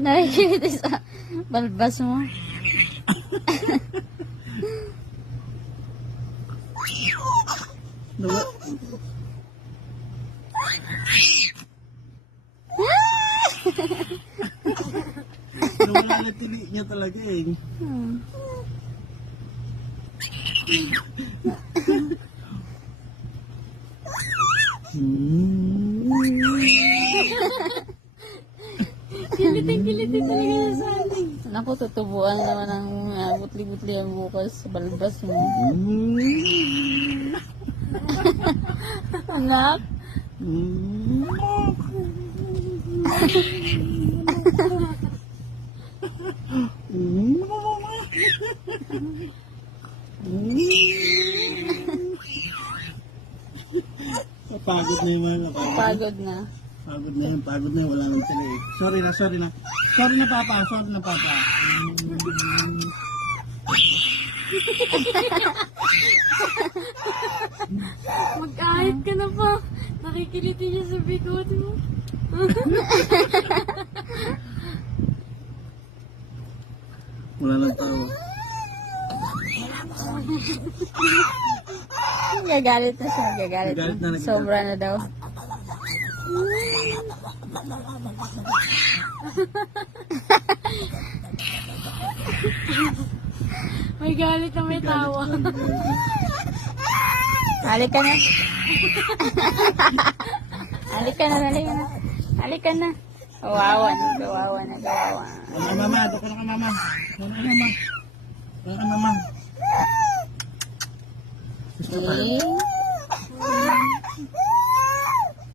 Nakikita sa balbas mo. Nawa. Nawala na tili niya talaga eh. Kilitin talaga niya sa atin. Naku, tutubuan naman ang butli-butli ang bukas sa balbas mo. Anak? Napagod na yung mga Pagod na. Pagod na yun, wala nang tili. Sorry na. Sorry na papa. Mag-ahit ka na pa. Nakikilitin niya sa bigot mo. Wala nang tawa. Gagalit na siya. Gagalit Gagalit na, na. nagagalit. Sobra na daw. May galit na may tawa. Halika na. Halika na. Halika na. Kawawa na. Mama, doon ka na ka mama. Eh?